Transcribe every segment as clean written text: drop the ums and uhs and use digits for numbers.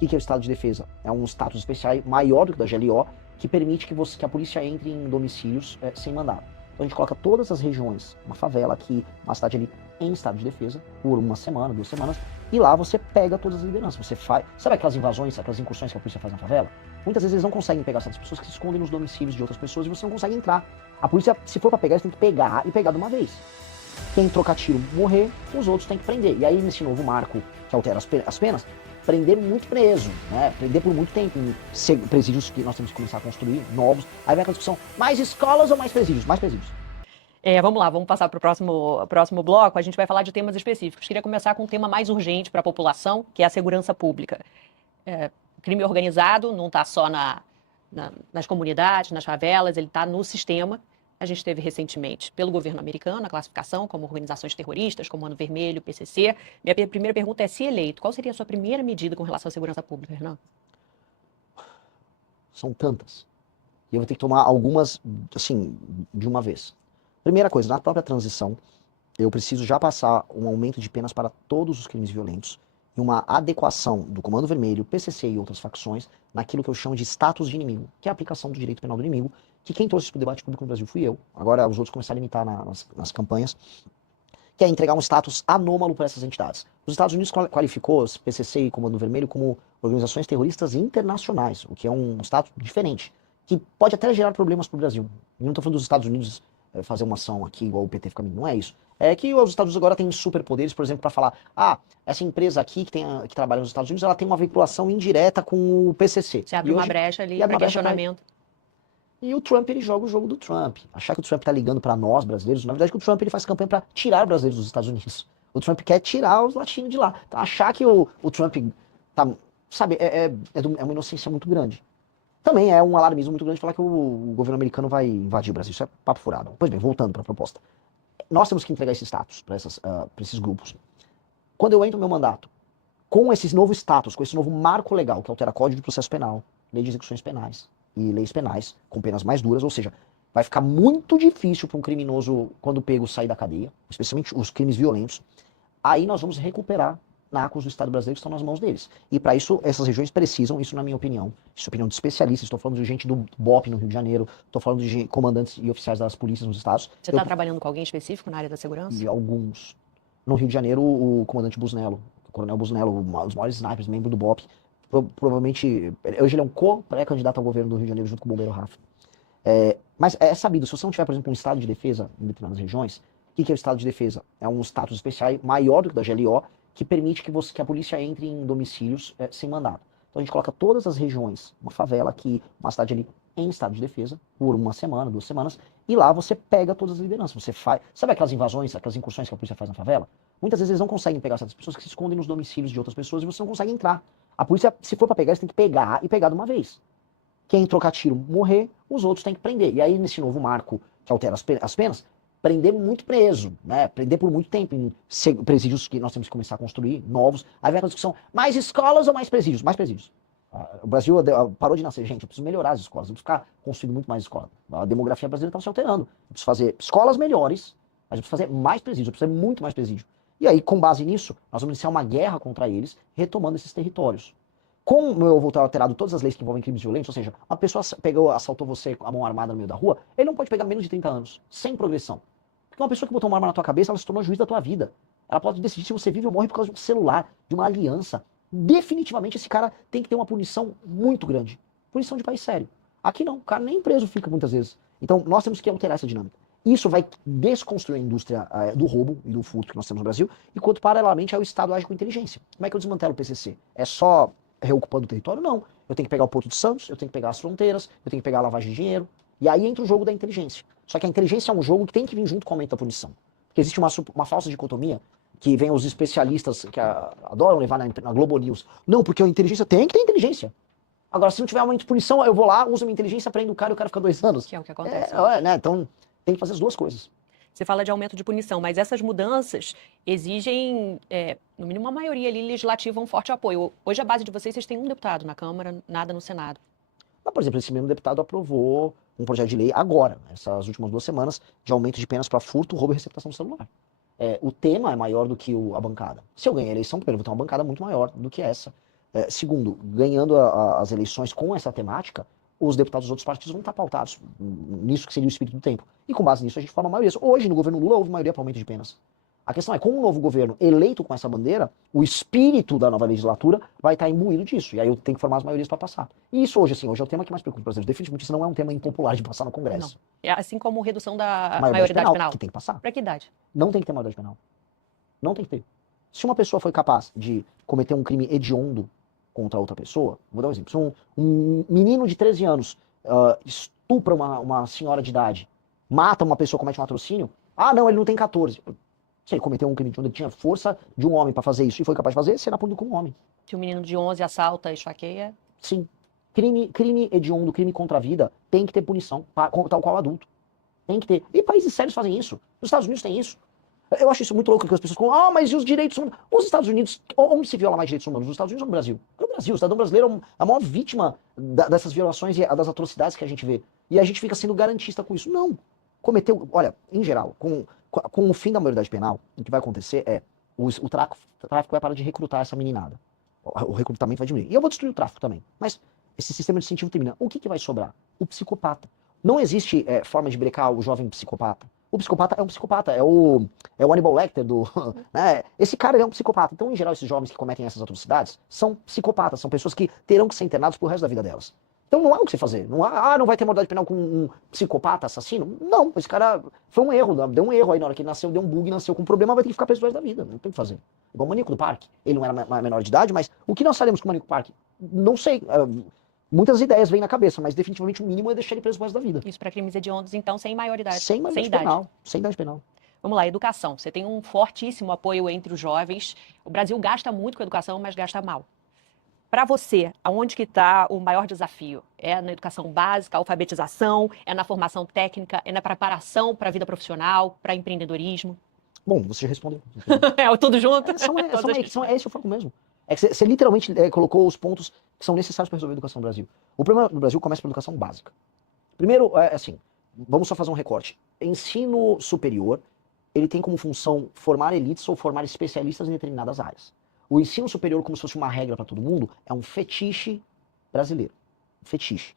O que é o estado de defesa? É um status especial maior do que o da GLO, que permite que a polícia entre em domicílios sem mandado. Então a gente coloca todas as regiões, uma favela aqui, uma cidade ali, em estado de defesa, por uma semana, 2 semanas, e lá você pega todas as lideranças. Você faz. Sabe aquelas invasões, aquelas incursões que a polícia faz na favela? Muitas vezes eles não conseguem pegar essas pessoas que se escondem nos domicílios de outras pessoas e você não consegue entrar. A polícia, se for pra pegar, eles têm que pegar e pegar de uma vez. Quem trocar tiro morrer, os outros têm que prender. E aí, nesse novo marco que altera as penas, prender muito preso, né? Prender por muito tempo em presídios que nós temos que começar a construir, novos. Aí vem aquela discussão, mais escolas ou mais presídios? Mais presídios. Vamos lá, vamos passar para o próximo bloco. A gente vai falar de temas específicos. Queria começar com um tema mais urgente para a população, que é a segurança pública. Crime organizado não está só nas comunidades, nas favelas, ele está no sistema. A gente teve recentemente, pelo governo americano, a classificação como organizações terroristas, Comando Vermelho, PCC. Minha primeira pergunta é, se eleito, qual seria a sua primeira medida com relação à segurança pública, Hernan? São tantas. E eu vou ter que tomar algumas, assim, de uma vez. Primeira coisa, na própria transição, eu preciso já passar um aumento de penas para todos os crimes violentos e uma adequação do Comando Vermelho, PCC e outras facções naquilo que eu chamo de status de inimigo, que é a aplicação do direito penal do inimigo, que quem trouxe isso para o debate público no Brasil fui eu. Agora os outros começaram a imitar nas campanhas, que é entregar um status anômalo para essas entidades. Os Estados Unidos qualificou os PCC e Comando Vermelho como organizações terroristas internacionais, o que é um status diferente, que pode até gerar problemas para o Brasil. Eu não estou falando dos Estados Unidos fazer uma ação aqui igual o PT fica não é isso. É que os Estados Unidos agora têm superpoderes, por exemplo, para falar, essa empresa aqui que trabalha nos Estados Unidos, ela tem uma vinculação indireta com o PCC. Você abre uma brecha ali para questionamento. E o Trump, ele joga o jogo do Trump. Achar que o Trump tá ligando para nós, brasileiros, na verdade que o Trump ele faz campanha para tirar brasileiros dos Estados Unidos. O Trump quer tirar os latinos de lá. Então achar que o Trump tá, sabe, é uma inocência muito grande. Também é um alarmismo muito grande falar que o governo americano vai invadir o Brasil. Isso é papo furado. Pois bem, voltando para a proposta. Nós temos que entregar esse status para esses grupos. Quando eu entro no meu mandato, com esse novo status, com esse novo marco legal, que altera Código de Processo Penal, Lei de Execuções Penais e leis penais, com penas mais duras, ou seja, vai ficar muito difícil para um criminoso, quando pego, sair da cadeia, especialmente os crimes violentos. Aí nós vamos recuperar nacos do Estado brasileiro que estão nas mãos deles. E para isso, essas regiões precisam, isso na minha opinião, isso é opinião de especialistas, estou falando de gente do BOP no Rio de Janeiro, estou falando de comandantes e oficiais das polícias nos estados. Você está trabalhando com alguém específico na área da segurança? De alguns. No Rio de Janeiro, o comandante Busnello, o coronel Busnello, um dos maiores snipers, membro do BOP, provavelmente, hoje ele é um co-pré-candidato ao governo do Rio de Janeiro junto com o bombeiro Rafa. Mas é sabido, se você não tiver, por exemplo, um estado de defesa em determinadas regiões, o que é o estado de defesa? É um status especial maior do que o da GLO, que permite que a polícia entre em domicílios sem mandado. Então a gente coloca todas as regiões, uma favela aqui, uma cidade ali, em estado de defesa, por uma semana, 2 semanas, e lá você pega todas as lideranças. Você faz. Sabe aquelas invasões, aquelas incursões que a polícia faz na favela? Muitas vezes eles não conseguem pegar essas pessoas que se escondem nos domicílios de outras pessoas e você não consegue entrar. A polícia, se for para pegar, eles têm que pegar e pegar de uma vez. Quem trocar tiro morrer, os outros têm que prender. E aí, nesse novo marco que altera as penas, prender muito preso, né? Prender por muito tempo em presídios que nós temos que começar a construir, novos. Aí vem a discussão, mais escolas ou mais presídios? Mais presídios. O Brasil parou de nascer, gente, eu preciso melhorar as escolas, eu preciso ficar construindo muito mais escola. A demografia brasileira está se alterando. Eu preciso fazer escolas melhores, mas eu preciso fazer mais presídios, eu preciso fazer muito mais presídio. E aí, com base nisso, nós vamos iniciar uma guerra contra eles, retomando esses territórios. Como eu vou ter alterado todas as leis que envolvem crimes violentos, ou seja, uma pessoa assaltou você com a mão armada no meio da rua, ele não pode pegar menos de 30 anos, sem progressão. Porque uma pessoa que botou uma arma na tua cabeça, ela se tornou juiz da tua vida. Ela pode decidir se você vive ou morre por causa de um celular, de uma aliança. Definitivamente esse cara tem que ter uma punição muito grande. Punição de país sério. Aqui não, o cara nem preso fica muitas vezes. Então nós temos que alterar essa dinâmica. Isso vai desconstruir a indústria do roubo e do furto que nós temos no Brasil, enquanto paralelamente o Estado age com inteligência. Como é que eu desmantelo o PCC? É só reocupando o território? Não. Eu tenho que pegar o Porto de Santos, eu tenho que pegar as fronteiras, eu tenho que pegar a lavagem de dinheiro. E aí entra o jogo da inteligência. Só que a inteligência é um jogo que tem que vir junto com o aumento da punição. Porque existe uma falsa dicotomia que vem os especialistas que adoram levar na Globo News. Não, porque a inteligência tem que ter inteligência. Agora, se não tiver aumento de punição, eu vou lá, uso minha inteligência, prendo o cara e o cara fica 2 anos. Que é o que acontece. Né? Então, tem que fazer as duas coisas. Você fala de aumento de punição, mas essas mudanças exigem, no mínimo, uma maioria ali legislativa, um forte apoio. Hoje, a base de vocês têm um deputado na Câmara, nada no Senado. Mas, por exemplo, esse mesmo deputado aprovou um projeto de lei agora, essas últimas 2 semanas, de aumento de penas para furto, roubo e receptação do celular. O tema é maior do que a bancada. Se eu ganhar a eleição, primeiro, eu vou ter uma bancada muito maior do que essa. Segundo, ganhando as eleições com essa temática, os deputados dos outros partidos vão estar pautados nisso que seria o espírito do tempo. E com base nisso a gente forma maioria. Hoje, no governo Lula, houve maioria para aumento de penas. A questão é, com um novo governo eleito com essa bandeira, o espírito da nova legislatura vai estar imbuído disso. E aí eu tenho que formar as maiorias para passar. E isso hoje, assim, hoje é o tema que mais preocupa os brasileiros. Definitivamente isso não é um tema impopular de passar no Congresso. Não. É assim como redução da Maioridade maioridade penal. que tem que passar. Para que idade? Não tem que ter maioridade penal. Não tem que ter. Se uma pessoa foi capaz de cometer um crime hediondo contra outra pessoa, vou dar um exemplo. Se um menino de 13 anos estupra uma senhora de idade, mata uma pessoa, comete um latrocínio, não, ele não tem 14. Se ele cometeu um crime onde ele tinha força de um homem para fazer isso e foi capaz de fazer, será punido como um homem. Se um menino de 11 assalta e esfaqueia... Sim. Crime hediondo, crime contra a vida, tem que ter punição, tal qual adulto. Tem que ter. E países sérios fazem isso. Os Estados Unidos têm isso. Eu acho isso muito louco, que as pessoas falam, mas e os direitos humanos? Os Estados Unidos, onde se viola mais direitos humanos? Nos Estados Unidos ou no Brasil? No Brasil, o cidadão brasileiro é a maior vítima dessas violações e das atrocidades que a gente vê. E a gente fica sendo garantista com isso. Não. Cometeu, olha, em geral, com o fim da maioridade penal, o que vai acontecer é, o tráfico vai parar de recrutar essa meninada. O recrutamento vai diminuir. E eu vou destruir o tráfico também. Mas esse sistema de incentivo termina. O que vai sobrar? O psicopata. Não existe forma de brecar o jovem psicopata. O psicopata é um psicopata, é o Hannibal Lecter né? Esse cara é um psicopata. Então, em geral, esses jovens que cometem essas atrocidades são psicopatas, são pessoas que terão que ser internados pro resto da vida delas. Então não há o que você fazer. Não vai ter maioridade penal com um psicopata assassino? Não, esse cara foi um erro, deu um erro aí na hora que ele nasceu, deu um bug, nasceu com um problema, vai ter que ficar preso o resto da vida. Não tem o que fazer. Igual o maníaco do parque. Ele não era menor de idade, mas o que nós faremos com o maníaco do parque? Não sei. Muitas ideias vêm na cabeça, mas definitivamente o mínimo é deixar ele preso o resto da vida. Isso para crimes hediondos, então, sem maioridade. Sem maioridade penal. Sem idade penal. Vamos lá, educação. Você tem um fortíssimo apoio entre os jovens. O Brasil gasta muito com educação, mas gasta mal. Para você, aonde que está o maior desafio? É na educação básica, alfabetização? É na formação técnica? É na preparação para a vida profissional, para empreendedorismo? Bom, você já respondeu. É tudo junto? Esse é o foco mesmo. É que você literalmente colocou os pontos que são necessários para resolver a educação no Brasil. O problema no Brasil começa pela educação básica. Primeiro, vamos só fazer um recorte. Ensino superior, ele tem como função formar elites ou formar especialistas em determinadas áreas. O ensino superior, como se fosse uma regra para todo mundo, é um fetiche brasileiro. Fetiche.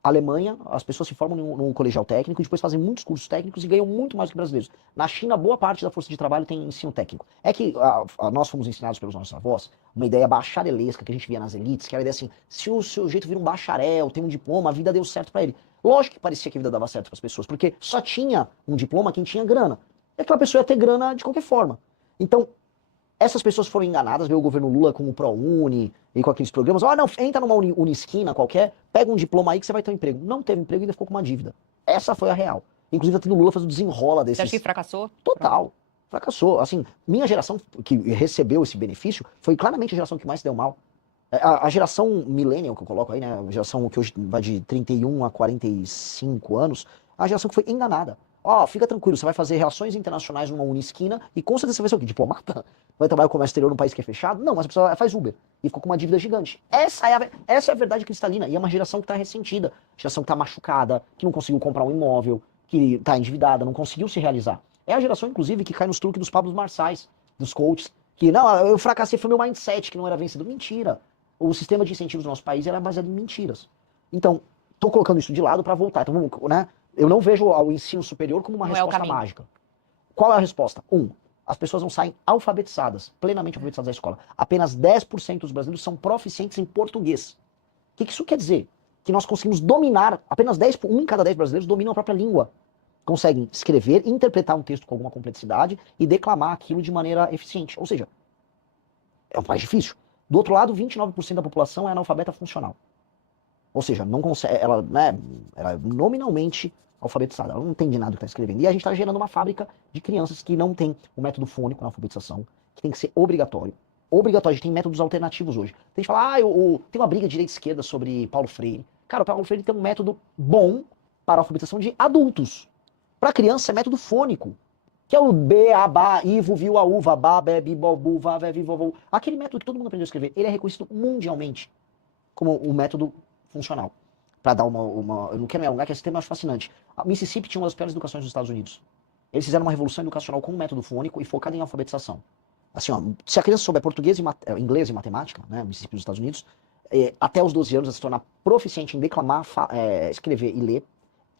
Alemanha, as pessoas se formam num colegial técnico e depois fazem muitos cursos técnicos e ganham muito mais do que brasileiros. Na China, boa parte da força de trabalho tem ensino técnico. É que nós fomos ensinados pelos nossos avós uma ideia bacharelesca que a gente via nas elites, que era a ideia assim, se o sujeito vira um bacharel, tem um diploma, a vida deu certo para ele. Lógico que parecia que a vida dava certo para as pessoas, porque só tinha um diploma quem tinha grana. E aquela pessoa ia ter grana de qualquer forma. Então, essas pessoas foram enganadas, veio o governo Lula com o ProUni e com aqueles programas. Não, entra numa Unisquina qualquer, pega um diploma aí que você vai ter um emprego. Não teve emprego e ainda ficou com uma dívida. Essa foi a real. Inclusive, até o Lula fez o desenrola desses... Você acha que fracassou? Total. Fracassou. Assim, minha geração que recebeu esse benefício foi claramente a geração que mais se deu mal. A geração millennial que eu coloco aí, né, a geração que hoje vai de 31 a 45 anos, a geração que foi enganada. Fica tranquilo, você vai fazer relações internacionais numa Unisquina e com certeza você vai ser o quê? Diplomata? Vai trabalhar no comércio exterior num país que é fechado? Não, mas a pessoa faz Uber e ficou com uma dívida gigante. Essa é a verdade cristalina. E é uma geração que está ressentida, geração que está machucada, que não conseguiu comprar um imóvel, que está endividada, não conseguiu se realizar. É a geração, inclusive, que cai nos truques dos Pablos Marçais, dos coaches, que, não, eu fracassei, foi meu mindset que não era vencido. Mentira. O sistema de incentivos do nosso país era baseado em mentiras. Então, estou colocando isso de lado para voltar. Então, vamos, né? Eu não vejo o ensino superior como uma resposta mágica. Qual é a resposta? As pessoas não saem alfabetizadas, plenamente alfabetizadas da escola. Apenas 10% dos brasileiros são proficientes em português. O que isso quer dizer? Que nós conseguimos dominar, apenas 1 em cada 10 brasileiros dominam a própria língua. Conseguem escrever, interpretar um texto com alguma complexidade e declamar aquilo de maneira eficiente. Ou seja, é um país difícil. Do outro lado, 29% da população é analfabeta funcional. Ou seja, não consegue, ela é nominalmente alfabetizada, ela não entende nada do que está escrevendo. E a gente está gerando uma fábrica de crianças que não tem o método fônico na alfabetização, que tem que ser obrigatório. Obrigatório, a gente tem métodos alternativos hoje. Tem gente que fala, tem uma briga direita e esquerda sobre Paulo Freire. Cara, o Paulo Freire tem um método bom para a alfabetização de adultos. Para criança é método fônico, que é o B, A, Ba, Ivo, Viu, A, Uva, Ba, Be, Bi, Bo, Bu, Va, Ve, Vi, Vo, Vo. Aquele método que todo mundo aprendeu a escrever, ele é reconhecido mundialmente como um método funcional. Para dar eu não quero me alongar, que esse tema eu acho fascinante. A Mississippi tinha uma das piores educações dos Estados Unidos. Eles fizeram uma revolução educacional com um método fônico e focado em alfabetização. Assim, ó, se a criança souber português, inglês e matemática, né, no Mississippi dos Estados Unidos, até os 12 anos ela se tornar proficiente em declamar, escrever e ler,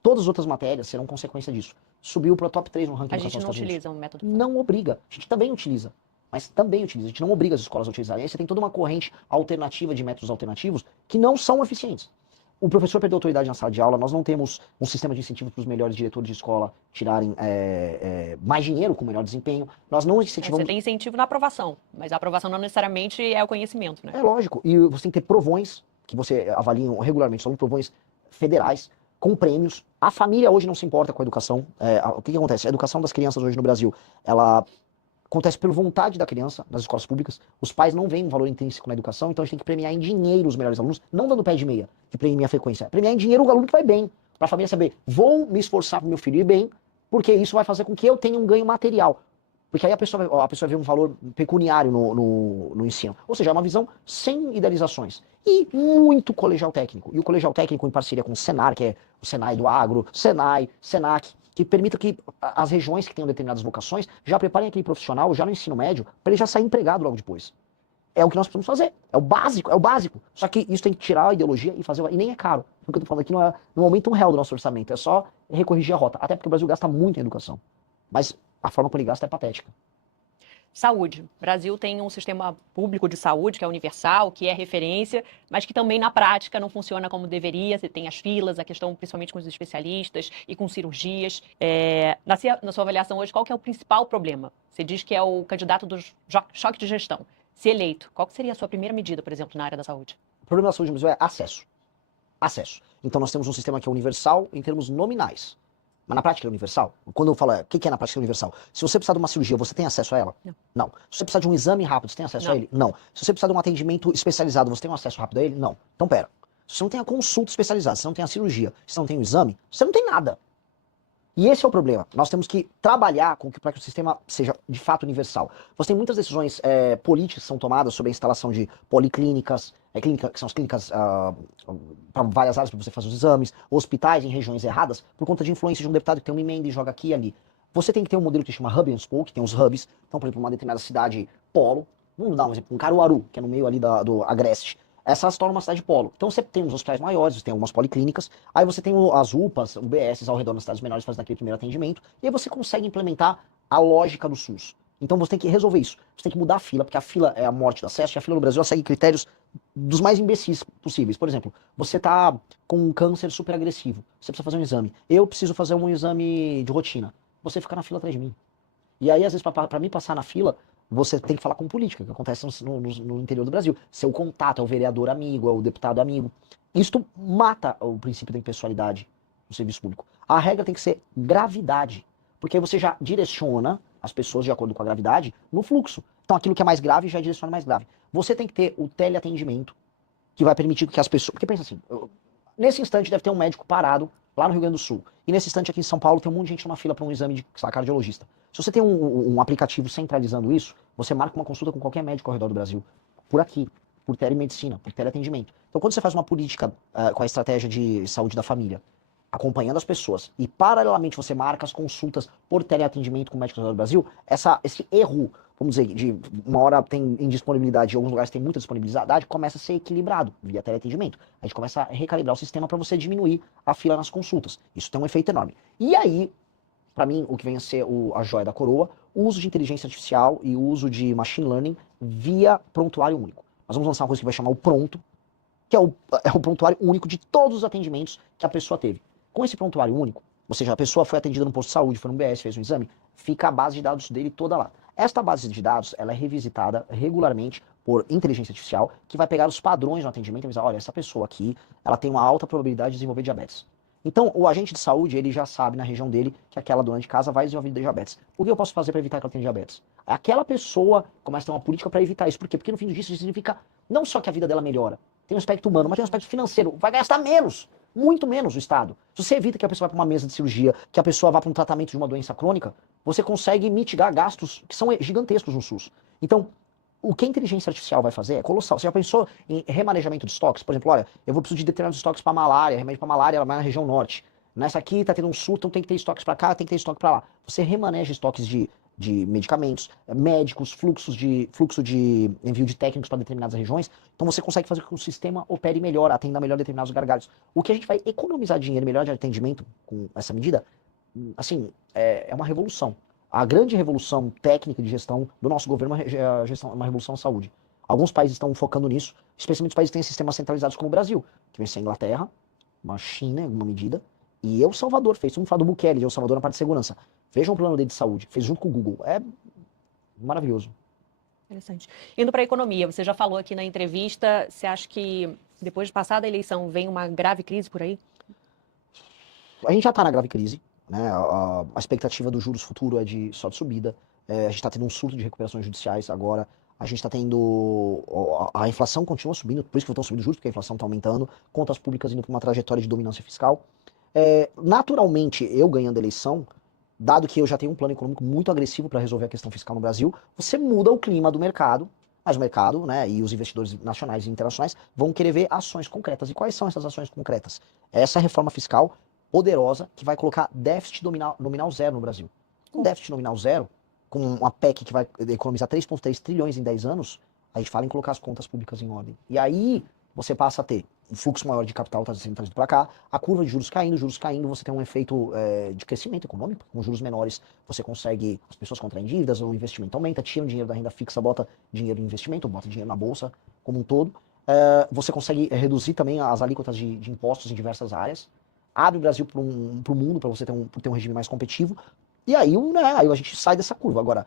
todas as outras matérias serão consequência disso. Subiu para o top 3 no ranking A da gente educação não dos Estados Unidos. utiliza um método. Não obriga. A gente também utiliza. Mas também utiliza. A gente não obriga as escolas a utilizarem. Aí você tem toda uma corrente alternativa de métodos alternativos que não são eficientes. O professor perdeu autoridade na sala de aula, nós não temos um sistema de incentivo para os melhores diretores de escola tirarem mais dinheiro com melhor desempenho. Nós não incentivamos... Você tem incentivo na aprovação, mas a aprovação não necessariamente é o conhecimento, né? É lógico. E você tem que ter provões, que você avalia regularmente, são provões federais, com prêmios. A família hoje não se importa com a educação. O que acontece? A educação das crianças hoje no Brasil, ela acontece por vontade da criança, nas escolas públicas. Os pais não veem um valor intrínseco na educação, então a gente tem que premiar em dinheiro os melhores alunos, não dando pé de meia, que premia a frequência. Premiar em dinheiro o aluno que vai bem, para a família saber, vou me esforçar para meu filho ir bem, porque isso vai fazer com que eu tenha um ganho material. Porque aí a pessoa vê um valor pecuniário no ensino. Ou seja, é uma visão sem idealizações. E muito colegial técnico. E o colegial técnico em parceria com o Senar, que é o Senai do Agro, Senai, Senac, que permita que as regiões que tenham determinadas vocações já preparem aquele profissional já no ensino médio para ele já sair empregado logo depois. É o que nós precisamos fazer. É o básico, é o básico. Só que isso tem que tirar a ideologia e fazer. E nem é caro. O que eu tô falando aqui não aumenta R$1 do nosso orçamento. É só recorrigir a rota. Até porque o Brasil gasta muito em educação. Mas a forma como ele gasta é patética. Saúde. O Brasil tem um sistema público de saúde que é universal, que é referência, mas que também na prática não funciona como deveria. Você tem as filas, a questão principalmente com os especialistas e com cirurgias. Na sua avaliação hoje, qual que é o principal problema? Você diz que é o candidato do choque de gestão. Se eleito, qual que seria a sua primeira medida, por exemplo, na área da saúde? O problema da saúde no Brasil é acesso. Acesso. Então nós temos um sistema que é universal em termos nominais. Mas na prática é universal? Quando eu falo, o que é na prática universal? Se você precisar de uma cirurgia, você tem acesso a ela? Não. Não. Se você precisar de um exame rápido, você tem acesso a ele? Não. Se você precisar de um atendimento especializado, você tem um acesso rápido a ele? Não. Então pera. Se você não tem a consulta especializada, se você não tem a cirurgia, se você não tem o exame, você não tem nada. E esse é o problema. Nós temos que trabalhar para que o sistema seja de fato universal. Você tem muitas decisões políticas que são tomadas sobre a instalação de policlínicas, que são as clínicas para várias áreas para você fazer os exames, hospitais em regiões erradas, por conta de influência de um deputado que tem uma emenda e joga aqui e ali. Você tem que ter um modelo que chama Hub and Spoke, que tem os hubs. Então, por exemplo, uma determinada cidade polo, vamos dar um exemplo, um Caruaru, que é no meio ali do Agreste. Essa se torna uma cidade polo. Então você tem os hospitais maiores, você tem algumas policlínicas, aí você tem as UPAs, UBSs ao redor das cidades menores fazendo aquele primeiro atendimento, e aí você consegue implementar a lógica do SUS. Então você tem que resolver isso. Você tem que mudar a fila, porque a fila é a morte do acesso, e a fila no Brasil segue critérios dos mais imbecis possíveis. Por exemplo, você tá com um câncer super agressivo, você precisa fazer um exame. Eu preciso fazer um exame de rotina. Você fica na fila atrás de mim. E aí, às vezes, para mim passar na fila, você tem que falar com política, que acontece no interior do Brasil. Seu contato é o vereador amigo, é o deputado amigo. Isto mata o princípio da impessoalidade no serviço público. A regra tem que ser gravidade, porque aí você já direciona as pessoas de acordo com a gravidade no fluxo. Então aquilo que é mais grave já direciona mais grave. Você tem que ter o teleatendimento, que vai permitir que as pessoas... Porque pensa assim, nesse instante deve ter um médico parado lá no Rio Grande do Sul. E nesse instante aqui em São Paulo tem um monte de gente numa fila para um exame de cardiologista. Se você tem um aplicativo centralizando isso, você marca uma consulta com qualquer médico ao redor do Brasil. Por aqui, por telemedicina, por teleatendimento. Então quando você faz uma política com a estratégia de saúde da família, acompanhando as pessoas, e paralelamente você marca as consultas por teleatendimento com médicos ao redor do Brasil, esse erro, vamos dizer, de uma hora tem indisponibilidade, em alguns lugares tem muita disponibilidade, começa a ser equilibrado via teleatendimento. A gente começa a recalibrar o sistema para você diminuir a fila nas consultas. Isso tem um efeito enorme. E aí, para mim, o que vem a ser a joia da coroa, o uso de inteligência artificial e o uso de machine learning via prontuário único. Nós vamos lançar uma coisa que vai chamar o Pronto, que é o prontuário único de todos os atendimentos que a pessoa teve. Com esse prontuário único, ou seja, a pessoa foi atendida no posto de saúde, foi no BS, fez um exame, fica a base de dados dele toda lá. Esta base de dados, ela é revisitada regularmente por inteligência artificial, que vai pegar os padrões no atendimento e dizer, olha, essa pessoa aqui, ela tem uma alta probabilidade de desenvolver diabetes. Então, o agente de saúde, ele já sabe na região dele que aquela dona de casa vai desenvolver diabetes. O que eu posso fazer para evitar que ela tenha diabetes? Aquela pessoa começa a ter uma política para evitar isso. Por quê? Porque no fim do dia isso significa não só que a vida dela melhora, tem um aspecto humano, mas tem um aspecto financeiro. Vai gastar menos, muito menos o Estado. Se você evita que a pessoa vá para uma mesa de cirurgia, que a pessoa vá para um tratamento de uma doença crônica, você consegue mitigar gastos que são gigantescos no SUS. Então, o que a inteligência artificial vai fazer é colossal. Você já pensou em remanejamento de estoques? Por exemplo, olha, eu vou precisar de determinados estoques para malária, remédio para malária, ela vai na região norte. Nessa aqui tá tendo um surto, então tem que ter estoques para cá, tem que ter estoque para lá. Você remaneja estoques de de medicamentos, médicos, fluxo de envio de técnicos para determinadas regiões. Então você consegue fazer com que o sistema opere melhor, atenda melhor determinados gargalos. O que a gente vai economizar dinheiro, melhor de atendimento com essa medida, assim, é uma revolução. A grande revolução técnica de gestão do nosso governo é uma revolução na saúde. Alguns países estão focando nisso, especialmente os países que têm sistemas centralizados como o Brasil, que vem ser a Inglaterra, uma China em alguma medida, e El Salvador fez. Vamos falar do Bukele de El Salvador na parte de segurança. Vejam o plano dele de saúde, fez junto com o Google. É maravilhoso. Interessante. Indo para a economia, você já falou aqui na entrevista, você acha que depois de passada a eleição vem uma grave crise por aí? A gente já está na grave crise, né? A expectativa dos juros futuro é de só de subida. A gente está tendo um surto de recuperações judiciais agora. A gente está tendo. A inflação continua subindo, por isso que estão subindo os juros, porque a inflação está aumentando. Contas públicas indo para uma trajetória de dominância fiscal. Naturalmente, eu ganhando a eleição, dado que eu já tenho um plano econômico muito agressivo para resolver a questão fiscal no Brasil, você muda o clima do mercado, mas o mercado, né, e os investidores nacionais e internacionais vão querer ver ações concretas. E quais são essas ações concretas? Essa reforma fiscal poderosa que vai colocar déficit nominal zero no Brasil. Um déficit nominal zero, com uma PEC que vai economizar 3,3 trilhões em 10 anos, a gente fala em colocar as contas públicas em ordem. E aí você passa a ter um fluxo maior de capital está sendo trazido para cá, a curva de juros caindo, você tem um efeito de crescimento econômico, com juros menores você consegue, as pessoas contraem dívidas, o investimento aumenta, tira o dinheiro da renda fixa, bota dinheiro em investimento, bota dinheiro na bolsa como um todo. Você consegue reduzir também as alíquotas de impostos em diversas áreas, abre o Brasil para o mundo, para você ter um regime mais competitivo, e aí, aí a gente sai dessa curva. Agora,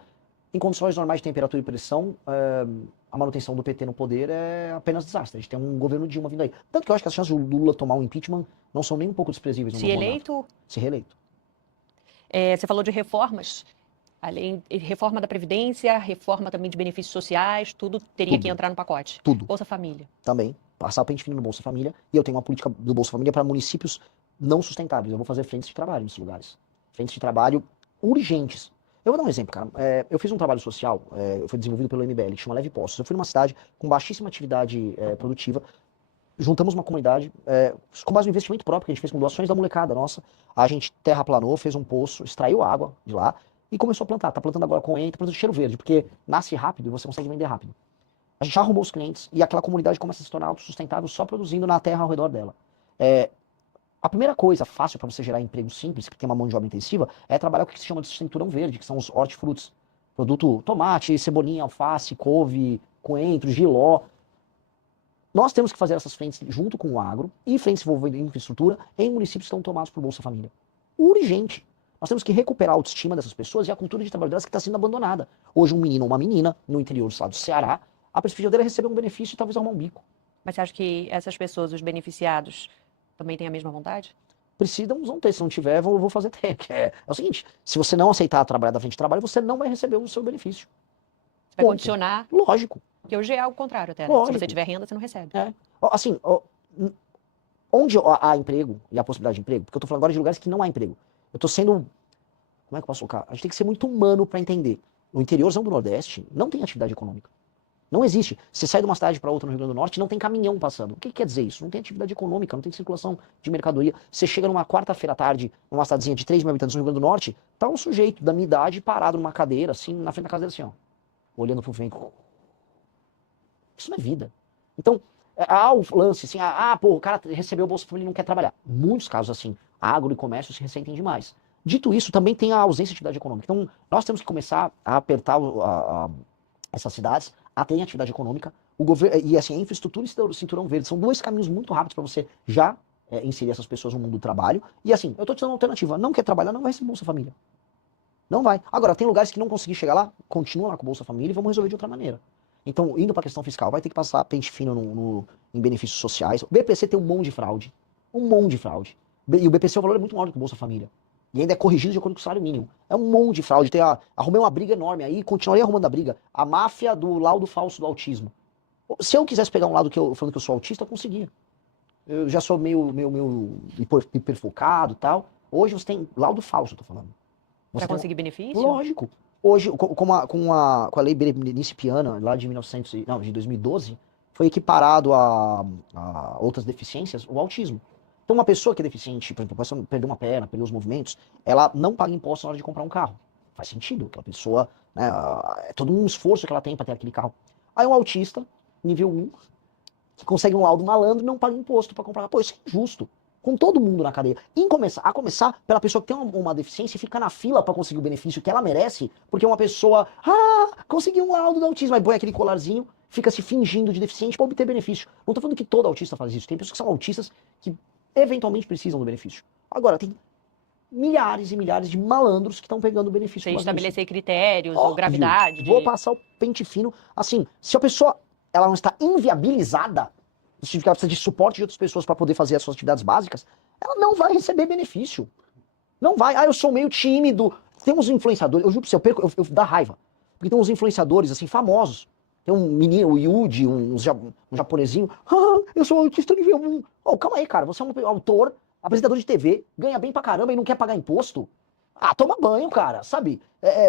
em condições normais de temperatura e pressão, a manutenção do PT no poder é apenas desastre. A gente tem um governo Dilma vindo aí. Tanto que eu acho que as chances do Lula tomar um impeachment não são nem um pouco desprezíveis. Se eleito? Se reeleito. Você falou de reformas, além reforma da Previdência, reforma também de benefícios sociais, tudo teria que entrar no pacote. Tudo. Bolsa Família. Também. Passar o pente fino no Bolsa Família. E eu tenho uma política do Bolsa Família para municípios não sustentáveis. Eu vou fazer frentes de trabalho nesses lugares. Frentes de trabalho urgentes. Eu vou dar um exemplo, cara. Eu fiz um trabalho social, foi desenvolvido pelo MBL, que chama Leve Postos. Eu fui numa cidade com baixíssima atividade produtiva, juntamos uma comunidade, com base no investimento próprio que a gente fez com doações da molecada nossa. A gente terraplanou, fez um poço, extraiu água de lá e começou a plantar. Tá plantando agora coentro, plantando cheiro verde, porque nasce rápido e você consegue vender rápido. A gente já arrumou os clientes e aquela comunidade começa a se tornar autossustentável só produzindo na terra ao redor dela. A primeira coisa fácil para você gerar emprego simples, que tem uma mão de obra intensiva, é trabalhar com o que se chama de cinturão verde, que são os hortifrutos. Produto tomate, cebolinha, alface, couve, coentro, jiló. Nós temos que fazer essas frentes junto com o agro e frentes envolvendo infraestrutura em municípios que estão tomados por Bolsa Família. Urgente. Nós temos que recuperar a autoestima dessas pessoas e a cultura de trabalho delas que está sendo abandonada. Hoje um menino ou uma menina, no interior do estado do Ceará, a perspectiva dele é receber um benefício e talvez arrumar um bico. Mas você acha que essas pessoas, os beneficiados, também têm a mesma vontade? Vão ter, se não tiver, vou fazer ter. É o seguinte, se você não aceitar trabalhar da frente de trabalho, você não vai receber o seu benefício. Vai condicionar? Lógico. Porque hoje é algo contrário até, né? Se você tiver renda, você não recebe. Assim, onde há emprego e a possibilidade de emprego, porque eu tô falando agora de lugares que não há emprego. Eu tô sendo, como é que eu posso colocar? A gente tem que ser muito humano para entender. No interiorzão do Nordeste, não tem atividade econômica. Não existe. Você sai de uma cidade para outra no Rio Grande do Norte, não tem caminhão passando. O que quer dizer isso? Não tem atividade econômica, não tem circulação de mercadoria. Você chega numa quarta-feira à tarde, numa cidadezinha de 3 mil habitantes no Rio Grande do Norte, tá um sujeito da minha idade parado numa cadeira, assim, na frente da casa dele, assim, ó, olhando pro vento. Isso não é vida. Então, há o lance, assim, o cara recebeu o Bolsa Família e não quer trabalhar. Muitos casos, assim, agro e comércio se ressentem demais. Dito isso, também tem a ausência de atividade econômica. Então, nós temos que começar a apertar essas cidades a terem atividade econômica, o governo, e assim, a infraestrutura e o cinturão verde são dois caminhos muito rápidos para você já inserir essas pessoas no mundo do trabalho. E assim, eu tô te dando uma alternativa, não quer trabalhar, não vai receber Bolsa Família. Não vai. Agora, tem lugares que não conseguir chegar lá, continua lá com Bolsa Família e vamos resolver de outra maneira. Então, indo para a questão fiscal, vai ter que passar pente fino em benefícios sociais. O BPC tem um monte de fraude. Um monte de fraude. E o BPC, o valor é muito maior do que o Bolsa Família. E ainda é corrigido de acordo com o salário mínimo. É um monte de fraude. Arrumei uma briga enorme aí, continuaria arrumando a briga. A máfia do laudo falso do autismo. Se eu quisesse pegar um lado falando que eu sou autista, eu conseguia. Eu já sou meio hiperfocado e tal. Hoje você tem laudo falso, eu tô falando. Para conseguir benefício? Lógico. Hoje, com a lei Berenice-Piana, lá de 2012, foi equiparado a outras deficiências o autismo. Então, uma pessoa que é deficiente, por exemplo, pode perder uma perna, perder os movimentos, ela não paga imposto na hora de comprar um carro. Faz sentido, aquela pessoa, né, é todo um esforço que ela tem para ter aquele carro. Aí um autista, nível 1, que consegue um laudo malandro e não paga imposto para comprar. Pô, isso é injusto. Com todo mundo na cadeia. A começar pela pessoa que tem uma deficiência e fica na fila para conseguir o benefício que ela merece, porque uma pessoa, conseguiu um laudo do autismo, aí põe aquele colarzinho, fica se fingindo de deficiente para obter benefício. Não tô falando que todo autista faz isso. Tem pessoas que são autistas que eventualmente precisam do benefício. Agora, tem milhares e milhares de malandros que estão pegando o benefício. Sem estabelecer critérios ou Óbvio. gravidade. Vou passar o pente fino. Assim, se a pessoa ela não está inviabilizada, significa que ela precisa de suporte de outras pessoas para poder fazer as suas atividades básicas, ela não vai receber benefício. Não vai. Eu sou meio tímido. Tem uns influenciadores, eu juro pra você, eu dá raiva. Porque tem uns influenciadores, assim, famosos. Tem um menino, o Yuji, um japonesinho. Eu sou autista nível 1. Oh, calma aí, cara. Você é um autor, apresentador de TV, ganha bem pra caramba e não quer pagar imposto? Toma banho, cara, sabe?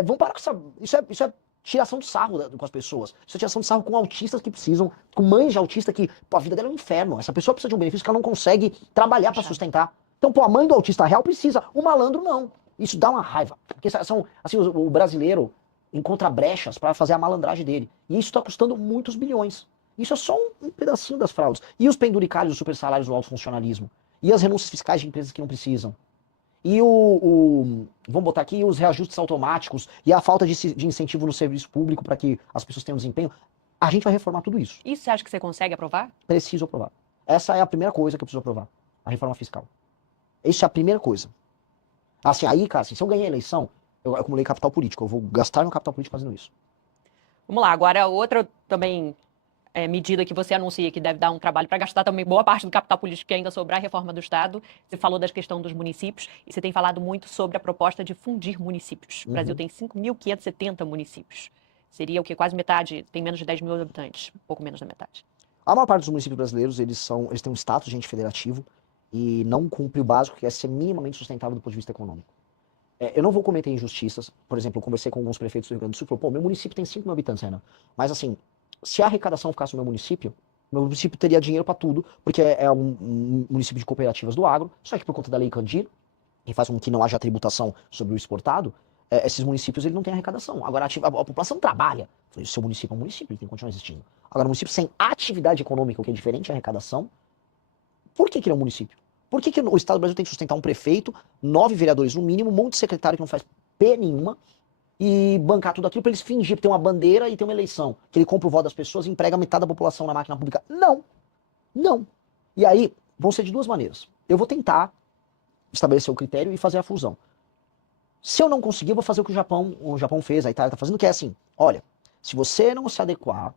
Vamos parar com essa... Isso é tiração de sarro com as pessoas. Isso é tiração de sarro com autistas que precisam, com mães de autista que, pô, a vida dela é um inferno. Essa pessoa precisa de um benefício que ela não consegue trabalhar pra sustentar. Então, pô, a mãe do autista real precisa, o malandro não. Isso dá uma raiva. Porque são, assim, o brasileiro encontra brechas para fazer a malandragem dele. E isso está custando muitos bilhões. Isso é só um pedacinho das fraudes. E os penduricalhos, os super salários do alto funcionalismo. E as renúncias fiscais de empresas que não precisam. E vamos botar aqui, os reajustes automáticos e a falta de incentivo no serviço público para que as pessoas tenham desempenho. A gente vai reformar tudo isso. Isso você acha que você consegue aprovar? Preciso aprovar. Essa é a primeira coisa que eu preciso aprovar. A reforma fiscal. Isso é a primeira coisa. Assim, aí, cara, assim, se eu ganhar a eleição, eu acumulei capital político. Eu vou gastar meu capital político fazendo isso. Vamos lá, agora outra também medida que você anuncia que deve dar um trabalho para gastar também boa parte do capital político que ainda sobrar, a reforma do Estado. Você falou da questão dos municípios e você tem falado muito sobre a proposta de fundir municípios. O Brasil tem 5.570 municípios. Seria o que? Quase metade, tem menos de 10 mil habitantes, um pouco menos da metade. A maior parte dos municípios brasileiros, eles têm um status de ente federativo e não cumpre o básico, que é ser minimamente sustentável do ponto de vista econômico. Eu não vou cometer injustiças. Por exemplo, eu conversei com alguns prefeitos do Rio Grande do Sul e falou, pô, meu município tem 5 mil habitantes, Renan. Mas assim, se a arrecadação ficasse no meu município teria dinheiro para tudo, porque é um município de cooperativas do agro, só que por conta da Lei Candir, que faz com que não haja tributação sobre o exportado, esses municípios ele não têm arrecadação. Agora a população trabalha. O seu município é um município, ele tem que continuar existindo. Agora, um município sem atividade econômica, o que é diferente da arrecadação, por que ele é um município? Por que o Estado do Brasil tem que sustentar um prefeito, 9 vereadores no mínimo, um monte de secretário que não faz P nenhuma, e bancar tudo aquilo para eles fingir que tem uma bandeira e tem uma eleição, que ele compra o voto das pessoas e emprega metade da população na máquina pública? Não. Não. E aí, vão ser de duas maneiras. Eu vou tentar estabelecer o critério e fazer a fusão. Se eu não conseguir, eu vou fazer o que o Japão fez, a Itália está fazendo, que é assim, olha, se você não se adequar,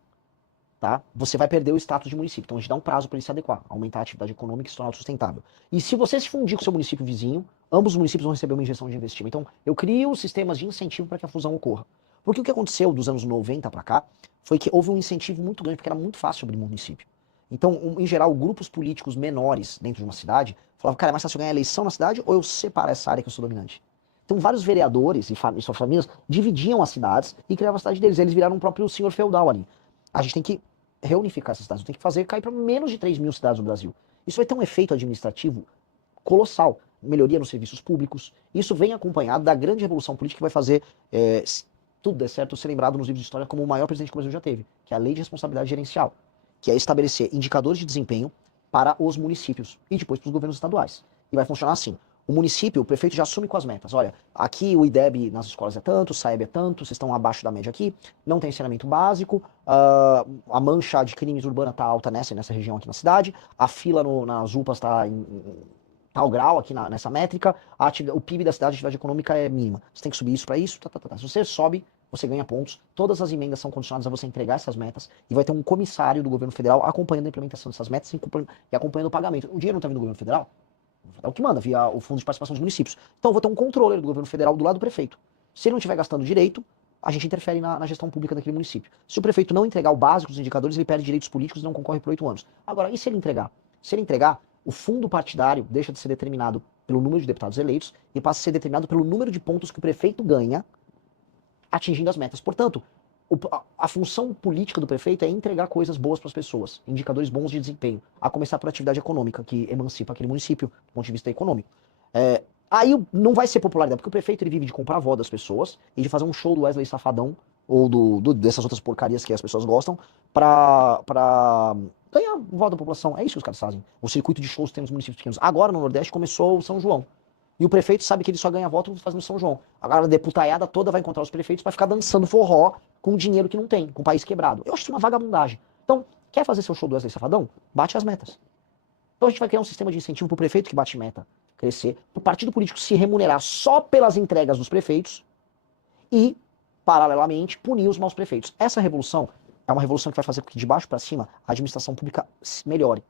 tá, você vai perder o status de município. Então a gente dá um prazo para ele se adequar, aumentar a atividade econômica e se tornar autossustentável. E se você se fundir com o seu município vizinho, ambos os municípios vão receber uma injeção de investimento. Então eu crio sistemas de incentivo para que a fusão ocorra. Porque o que aconteceu dos anos 90 para cá foi que houve um incentivo muito grande, porque era muito fácil abrir município. Então, em geral, grupos políticos menores dentro de uma cidade falavam, cara, é mais fácil eu ganhar eleição na cidade ou eu separar essa área que eu sou dominante? Então, vários vereadores e suas famílias dividiam as cidades e criavam a cidade deles. Eles viraram um próprio senhor feudal ali. A gente tem que reunificar essas cidades, tem que fazer cair para menos de 3 mil cidades no Brasil. Isso vai ter um efeito administrativo colossal. Melhoria nos serviços públicos. Isso vem acompanhado da grande revolução política que vai fazer, se tudo der certo, ser lembrado nos livros de história como o maior presidente que o Brasil já teve, que é a Lei de Responsabilidade Gerencial, que é estabelecer indicadores de desempenho para os municípios e depois para os governos estaduais. E vai funcionar assim. O município, o prefeito já assume com as metas. Olha, aqui o IDEB nas escolas é tanto, o SAEB é tanto, vocês estão abaixo da média aqui, não tem saneamento básico, a mancha de crimes urbana está alta nessa região aqui na cidade, a fila nas UPAs está em tal grau aqui nessa métrica, o PIB da cidade, a atividade econômica é mínima. Você tem que subir isso para isso, Se você sobe, você ganha pontos, todas as emendas são condicionadas a você entregar essas metas, e vai ter um comissário do governo federal acompanhando a implementação dessas metas e acompanhando o pagamento. O dinheiro não está vindo do governo federal? É o que manda, via o Fundo de Participação dos Municípios. Então eu vou ter um controller do governo federal do lado do prefeito. Se ele não estiver gastando direito, a gente interfere na gestão pública daquele município. Se o prefeito não entregar o básico dos indicadores, ele perde direitos políticos e não concorre por 8 anos. Agora, e se ele entregar? Se ele entregar, o fundo partidário deixa de ser determinado pelo número de deputados eleitos e passa a ser determinado pelo número de pontos que o prefeito ganha atingindo as metas. Portanto, a função política do prefeito é entregar coisas boas para as pessoas, indicadores bons de desempenho, a começar por atividade econômica, que emancipa aquele município do ponto de vista econômico. Aí não vai ser popularidade, porque o prefeito ele vive de comprar a voz das pessoas e de fazer um show do Wesley Safadão ou dessas outras porcarias que as pessoas gostam pra ganhar voto da população. É isso que os caras fazem. O circuito de shows tem nos municípios pequenos. Agora no Nordeste começou o São João. E o prefeito sabe que ele só ganha voto fazendo São João. Agora a deputaiada toda vai encontrar os prefeitos pra ficar dançando forró com dinheiro que não tem, com o país quebrado. Eu acho isso uma vagabundagem. Então, quer fazer seu show do Wesley Safadão? Bate as metas. Então a gente vai criar um sistema de incentivo pro prefeito que bate meta crescer, pro partido político se remunerar só pelas entregas dos prefeitos e, paralelamente, punir os maus prefeitos. Essa revolução é uma revolução que vai fazer com que de baixo para cima a administração pública melhore.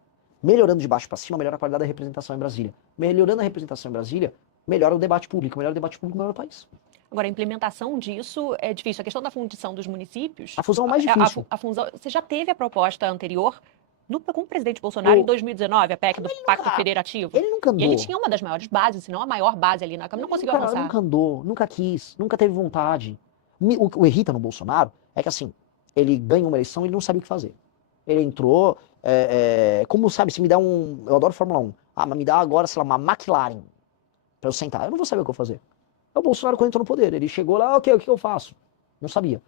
Melhorando de baixo para cima, melhora a qualidade da representação em Brasília. Melhorando a representação em Brasília, melhora o debate público. Melhora o debate público, melhora o país. Agora, a implementação disso é difícil. A questão da fundição dos municípios... A fusão é mais difícil. A fusão, você já teve a proposta anterior com o presidente Bolsonaro em 2019, a PEC do Pacto Federativo. Ele nunca andou. E ele tinha uma das maiores bases, se não a maior base ali na Câmara, não conseguiu avançar. Nunca andou, nunca quis, nunca teve vontade. O irrita no Bolsonaro é que assim, ele ganha uma eleição e ele não sabe o que fazer. Ele entrou, como sabe, se me der eu adoro Fórmula 1, mas me dá agora, sei lá, uma McLaren pra eu sentar, eu não vou saber o que eu vou fazer. É o Bolsonaro quando entrou no poder, ele chegou lá, ok, o que eu faço? Não sabia.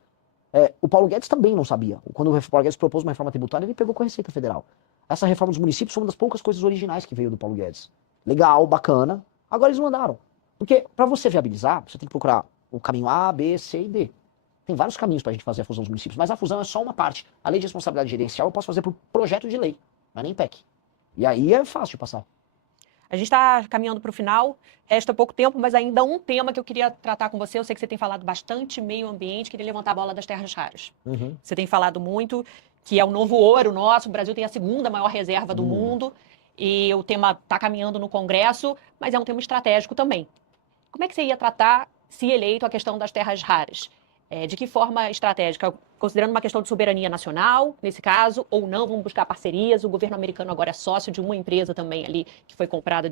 O Paulo Guedes também não sabia. Quando o Paulo Guedes propôs uma reforma tributária, ele pegou com a Receita Federal. Essa reforma dos municípios foi uma das poucas coisas originais que veio do Paulo Guedes. Legal, bacana. Agora eles mandaram. Porque para você viabilizar, você tem que procurar o caminho A, B, C e D. Tem vários caminhos para a gente fazer a fusão dos municípios, mas a fusão é só uma parte. A lei de responsabilidade gerencial eu posso fazer por projeto de lei, não é nem PEC. E aí é fácil de passar. A gente está caminhando para o final, resta pouco tempo, mas ainda um tema que eu queria tratar com você. Eu sei que você tem falado bastante meio ambiente, queria levantar a bola das terras raras. Você tem falado muito que é o novo ouro nosso, o Brasil tem a segunda maior reserva do mundo, e o tema está caminhando no Congresso, mas é um tema estratégico também. Como é que você ia tratar, se eleito, a questão das terras raras? De que forma estratégica? Considerando uma questão de soberania nacional, nesse caso, ou não, vamos buscar parcerias. O governo americano agora é sócio de uma empresa também ali, que foi comprada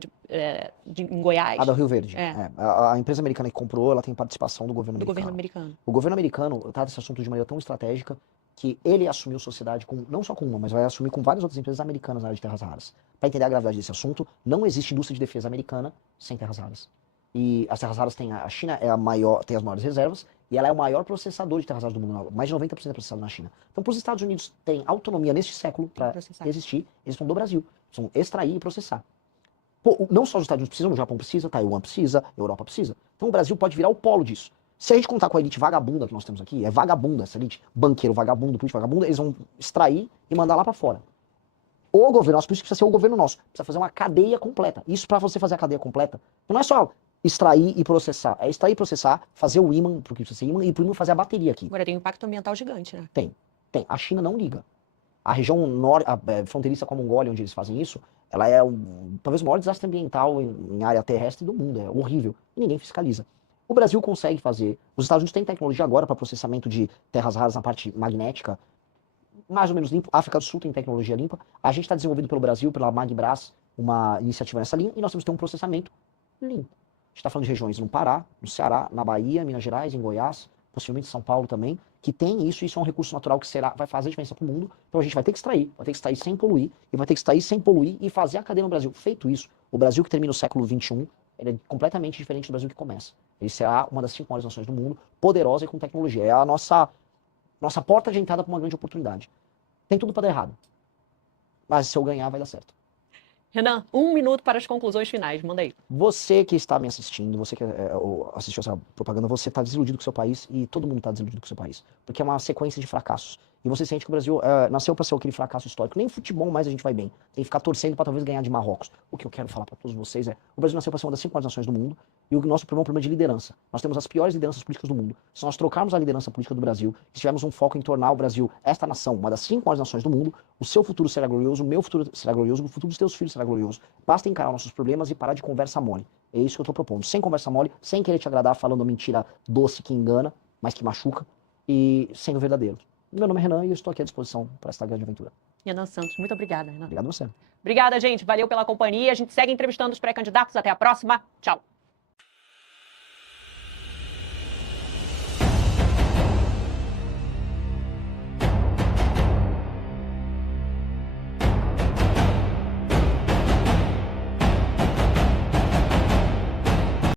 em Goiás. A do Rio Verde. A empresa americana que comprou, ela tem participação do governo americano. O governo americano trata esse assunto de maneira tão estratégica que ele assumiu sociedade não só com uma, mas vai assumir com várias outras empresas americanas na área de terras raras. Para entender a gravidade desse assunto, não existe indústria de defesa americana sem terras raras. E as terras raras a China é a maior, tem as maiores reservas, e ela é o maior processador de terras raras do mundo. Mais de 90% é processado na China. Então, para os Estados Unidos terem autonomia neste século para existir, eles vão do Brasil. Precisam extrair e processar. Não só os Estados Unidos precisam, o Japão precisa, Taiwan precisa, a Europa precisa. Então o Brasil pode virar o polo disso. Se a gente contar com a elite vagabunda que nós temos aqui, é vagabunda essa elite, banqueiro vagabundo, político vagabundo, eles vão extrair e mandar lá para fora. O governo nosso, por isso que precisa ser o governo nosso, precisa fazer uma cadeia completa. Isso para você fazer a cadeia completa, não é só extrair e processar. É extrair e processar, fazer o ímã, porque precisa ser ímã, e pro ímã fazer a bateria aqui. Agora tem um impacto ambiental gigante, né? Tem. A China não liga. A região fronteiriça com a Mongólia, onde eles fazem isso, ela é talvez o maior desastre ambiental em área terrestre do mundo. É horrível. E ninguém fiscaliza. O Brasil consegue fazer. Os Estados Unidos têm tecnologia agora para processamento de terras raras na parte magnética, mais ou menos limpo. A África do Sul tem tecnologia limpa. A gente está desenvolvendo pelo Brasil, pela Magbras, uma iniciativa nessa linha, e nós temos que ter um processamento limpo. A gente está falando de regiões no Pará, no Ceará, na Bahia, Minas Gerais, em Goiás, possivelmente São Paulo também, que tem isso, e isso é um recurso natural que vai fazer diferença para o mundo. Então a gente vai ter que extrair sem poluir, e vai ter que extrair sem poluir e fazer a cadeia no Brasil. Feito isso, o Brasil que termina o século XXI, ele é completamente diferente do Brasil que começa. Ele será uma das 5 maiores nações do mundo, poderosa e com tecnologia. É a nossa porta de entrada para uma grande oportunidade. Tem tudo para dar errado. Mas se eu ganhar, vai dar certo. Renan, 1 minuto para as conclusões finais. Manda aí. Você que está me assistindo, você que assistiu essa propaganda, você está desiludido com o seu país e todo mundo está desiludido com o seu país. Porque é uma sequência de fracassos. E você sente que o Brasil nasceu para ser aquele fracasso histórico. Nem futebol mais a gente vai bem. Tem que ficar torcendo para talvez ganhar de Marrocos. O que eu quero falar para todos vocês é: o Brasil nasceu para ser uma das 5 maiores nações do mundo, e o nosso problema é um problema de liderança. Nós temos as piores lideranças políticas do mundo. Se nós trocarmos a liderança política do Brasil, se tivermos um foco em tornar o Brasil, esta nação, uma das 5 maiores nações do mundo, o seu futuro será glorioso, o meu futuro será glorioso, o futuro dos teus filhos será glorioso. Basta encarar nossos problemas e parar de conversa mole. É isso que eu estou propondo. Sem conversa mole, sem querer te agradar, falando mentira doce que engana, mas que machuca, e sendo verdadeiro. Meu nome é Renan e eu estou aqui à disposição para esta grande aventura. Renan Santos, muito obrigada, Renan. Obrigado a você. Obrigada, gente. Valeu pela companhia. A gente segue entrevistando os pré-candidatos. Até a próxima. Tchau.